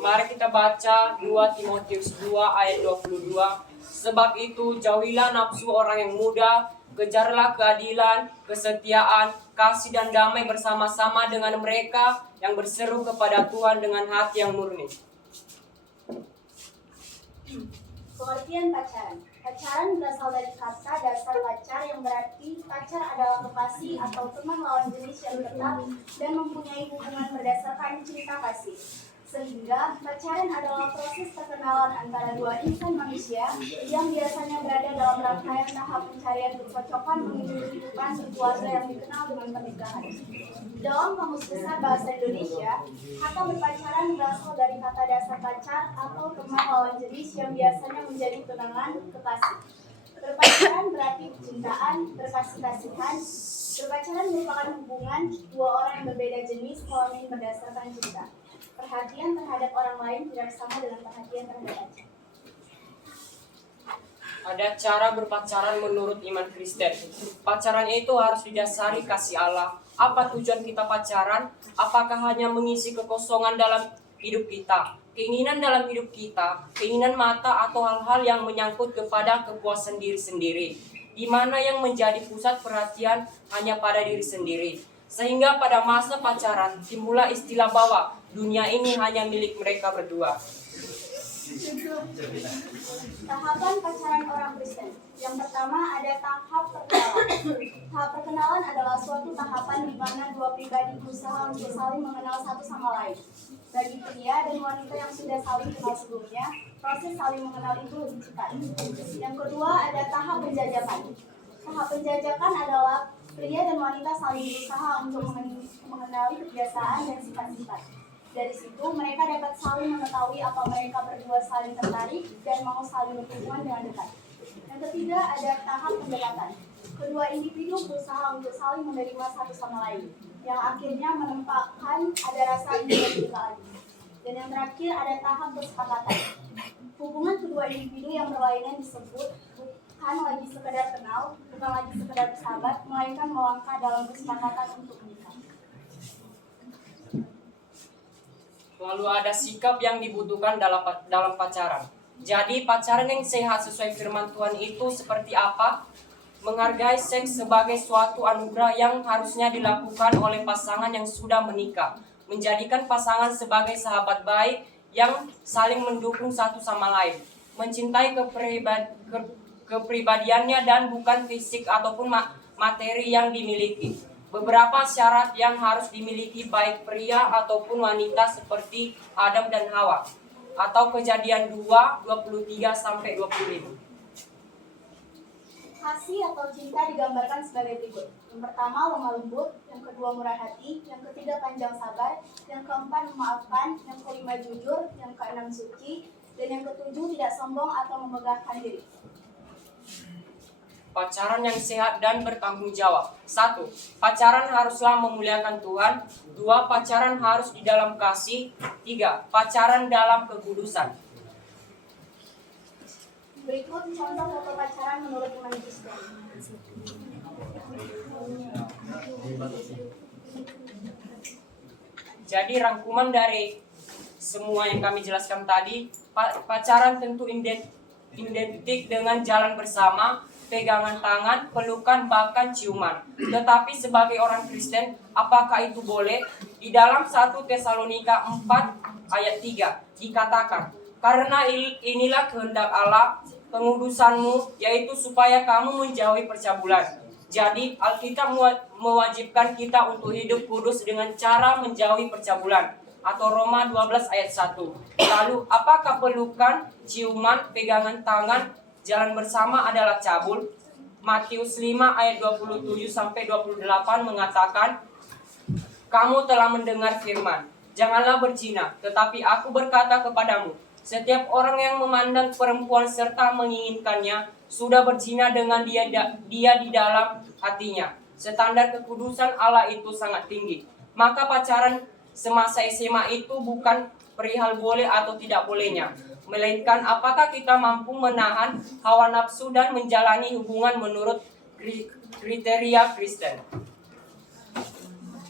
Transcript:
Mari kita baca 2 Timotius 2 ayat 22. Sebab itu jauhilah nafsu orang yang muda, kejarlah keadilan, kesetiaan, kasih dan damai bersama-sama dengan mereka yang berseru kepada Tuhan dengan hati yang murni. Pengertian pacaran. Pacaran berasal dari kata dasar pacar yang berarti pacar adalah kekasih atau teman lawan jenis yang tetap dan mempunyai hubungan berdasarkan cinta kasih. Sehingga pacaran adalah proses perkenalan antara dua insan manusia yang biasanya berada dalam rangkaian tahap pencarian kecocokan menuju kehidupan berkeluarga yang dikenal dengan pernikahan. Dalam Kamus Besar Bahasa Indonesia, kata berpacaran berasal dari kata dasar pacar atau teman lawan jenis yang biasanya menjadi tunangan kekasih. Berpacaran berarti percintaan, berkasih-kasihan. Berpacaran merupakan hubungan dua orang yang berbeda jenis kelamin berdasarkan cinta. Perhatian terhadap orang lain tidak sama dengan perhatian terhadap pacar. Ada cara berpacaran menurut iman Kristen. Pacaran itu harus didasari kasih Allah. Apa tujuan kita pacaran? Apakah hanya mengisi kekosongan dalam hidup kita, keinginan dalam hidup kita, keinginan mata, atau hal-hal yang menyangkut kepada kepuasan diri sendiri, di mana yang menjadi pusat perhatian hanya pada diri sendiri? Sehingga pada masa pacaran timbullah istilah bahwa dunia ini hanya milik mereka berdua. Tahapan pacaran orang Kristen. Yang pertama ada tahap perkenalan. Tahap perkenalan adalah suatu tahapan di mana dua pribadi berusaha untuk saling mengenal satu sama lain. Bagi pria dan wanita yang sudah saling kenal sebelumnya, proses saling mengenal itu lebih cepat. Yang kedua ada tahap penjajakan. Tahap penjajakan adalah pria dan wanita saling berusaha untuk mengenali kebiasaan dan sifat-sifat. Dari situ mereka dapat saling mengetahui apa mereka berdua saling tertarik dan mau saling berhubungan dengan dekat. Yang ketiga ada tahap pendekatan. Kedua individu berusaha untuk saling menerima satu sama lain, yang akhirnya menampakkan ada rasa ingin bercinta lagi. Dan yang terakhir ada tahap kesepakatan. Hubungan kedua individu yang berlainan disebut bukan lagi sekedar kenal, bukan lagi sekedar sahabat, melainkan melangkah dalam kesepakatan untuk menikah. Lalu ada sikap yang dibutuhkan dalam pacaran. Jadi pacaran yang sehat sesuai firman Tuhan itu seperti apa? Menghargai seks sebagai suatu anugerah yang harusnya dilakukan oleh pasangan yang sudah menikah. Menjadikan pasangan sebagai sahabat baik yang saling mendukung satu sama lain. Mencintai kepribadiannya dan bukan fisik ataupun materi yang dimiliki. Beberapa syarat yang harus dimiliki baik pria ataupun wanita seperti Adam dan Hawa. Atau Kejadian 2, 23-25. Kasih atau cinta digambarkan sebagai berikut. Yang pertama lemah lembut, yang kedua murah hati, yang ketiga panjang sabar, yang keempat memaafkan, yang kelima jujur, yang keenam suci, dan yang ketujuh tidak sombong atau memegahkan diri. Pacaran yang sehat dan bertanggung jawab. 1. Pacaran haruslah memuliakan Tuhan. 2. Pacaran harus di dalam kasih. 3. Pacaran dalam kekudusan. Berikut contoh foto pacaran menurut iman Kristen. Jadi rangkuman dari semua yang kami jelaskan tadi, pacaran tentu identik dengan jalan bersama, pegangan tangan, pelukan, bahkan ciuman. Tetapi sebagai orang Kristen, apakah itu boleh? Di dalam 1 Tesalonika 4 ayat 3 dikatakan, karena inilah kehendak Allah, pengudusanmu, yaitu supaya kamu menjauhi percabulan. Jadi Alkitab mewajibkan kita untuk hidup kudus dengan cara menjauhi percabulan. Atau Roma 12 ayat 1. Lalu apakah pelukan, ciuman, pegangan tangan, jalan bersama adalah cabul? Matius 5 ayat 27-28 mengatakan, kamu telah mendengar firman, janganlah berzina, tetapi aku berkata kepadamu, setiap orang yang memandang perempuan serta menginginkannya sudah berzina dengan dia di dalam hatinya. Standar kekudusan Allah itu sangat tinggi. Maka pacaran semasa SMA itu bukan perihal boleh atau tidak bolehnya, melainkan apakah kita mampu menahan hawa nafsu dan menjalani hubungan menurut kriteria Kristen.